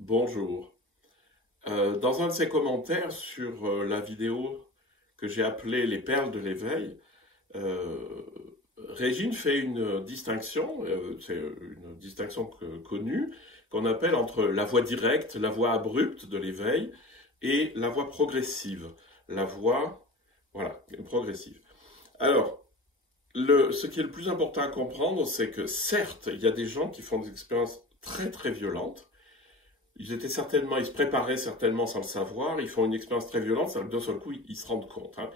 Bonjour. Dans un de ses commentaires sur la vidéo que j'ai appelée Les perles de l'éveil, euh, Régine fait une distinction, c'est une distinction connue, qu'on appelle entre la voie directe, la voie abrupte de l'éveil et la voie progressive, la voie, voilà, progressive. Alors, ce qui est le plus important à comprendre, c'est que certes, il y a des gens qui font des expériences très très violentes. Ils se préparaient certainement sans le savoir, ils font une expérience très violente, d'un seul coup, ils se rendent compte. Hein.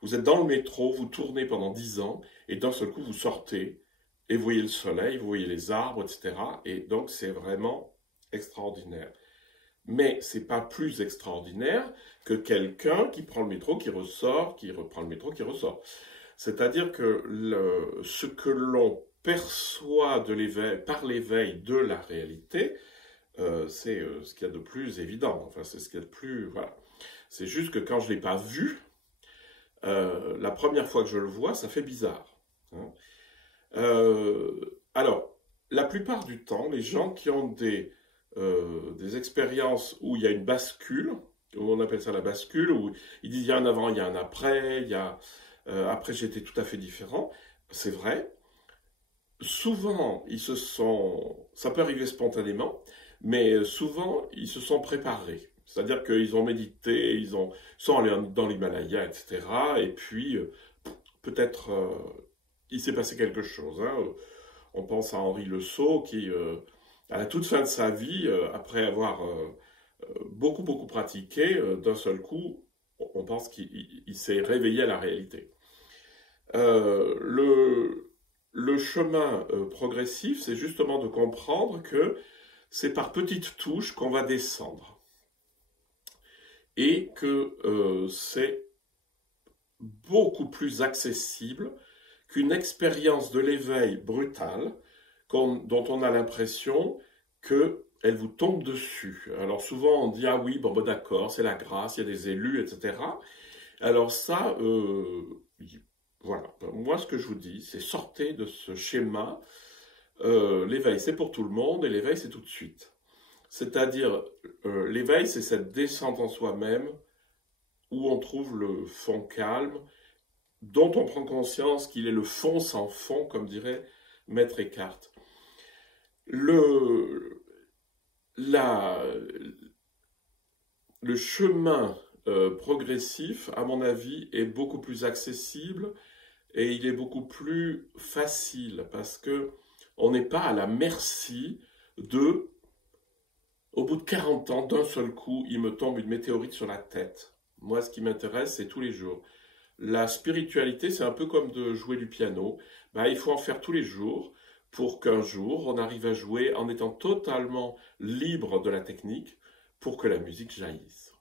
Vous êtes dans le métro, vous tournez pendant 10 ans, et d'un seul coup, vous sortez, et vous voyez le soleil, vous voyez les arbres, etc. Et donc, c'est vraiment extraordinaire. Mais c'est pas plus extraordinaire que quelqu'un qui prend le métro, qui ressort, qui reprend le métro, qui ressort. C'est-à-dire que ce que l'on perçoit de l'éveil, par l'éveil de la réalité, c'est ce qu'il y a de plus évident. Enfin, c'est ce qu'il y a de plus. Voilà. C'est juste que quand je ne l'ai pas vu, la première fois que je le vois, ça fait bizarre. Hein. Alors, la plupart du temps, les gens qui ont des expériences où il y a une bascule, on appelle ça la bascule, où ils disent il y a un avant, il y a un après, après j'étais tout à fait différent, c'est vrai. Souvent, ça peut arriver spontanément, mais souvent, ils se sont préparés. C'est-à-dire qu'ils ont médité, sont allés dans l'Himalaya, etc. Et puis, peut-être, il s'est passé quelque chose. Hein. On pense à Henri Le Sceau qui, à la toute fin de sa vie, après avoir beaucoup, beaucoup pratiqué, d'un seul coup, on pense qu'il s'est réveillé à la réalité. Le chemin progressif, c'est justement de comprendre que c'est par petites touches qu'on va descendre et que c'est beaucoup plus accessible qu'une expérience de l'éveil brutale dont on a l'impression qu'elle vous tombe dessus. Alors souvent on dit ah oui, bon, d'accord, c'est la grâce, il y a des élus, etc. Alors ça, voilà. Moi ce que je vous dis, c'est sortez de ce schéma. L'éveil c'est pour tout le monde et l'éveil c'est tout de suite. C'est-à-dire, l'éveil, c'est cette descente en soi-même où on trouve le fond calme, dont on prend conscience qu'il est le fond sans fond, comme dirait Maître Eckhart. Le, la, le chemin progressif, à mon avis, est beaucoup plus accessible et il est beaucoup plus facile parce que on n'est pas à la merci de au bout de 40 ans, d'un seul coup, il me tombe une météorite sur la tête. Moi, ce qui m'intéresse, c'est tous les jours. La spiritualité, c'est un peu comme de jouer du piano. Ben, il faut en faire tous les jours pour qu'un jour, on arrive à jouer en étant totalement libre de la technique pour que la musique jaillisse.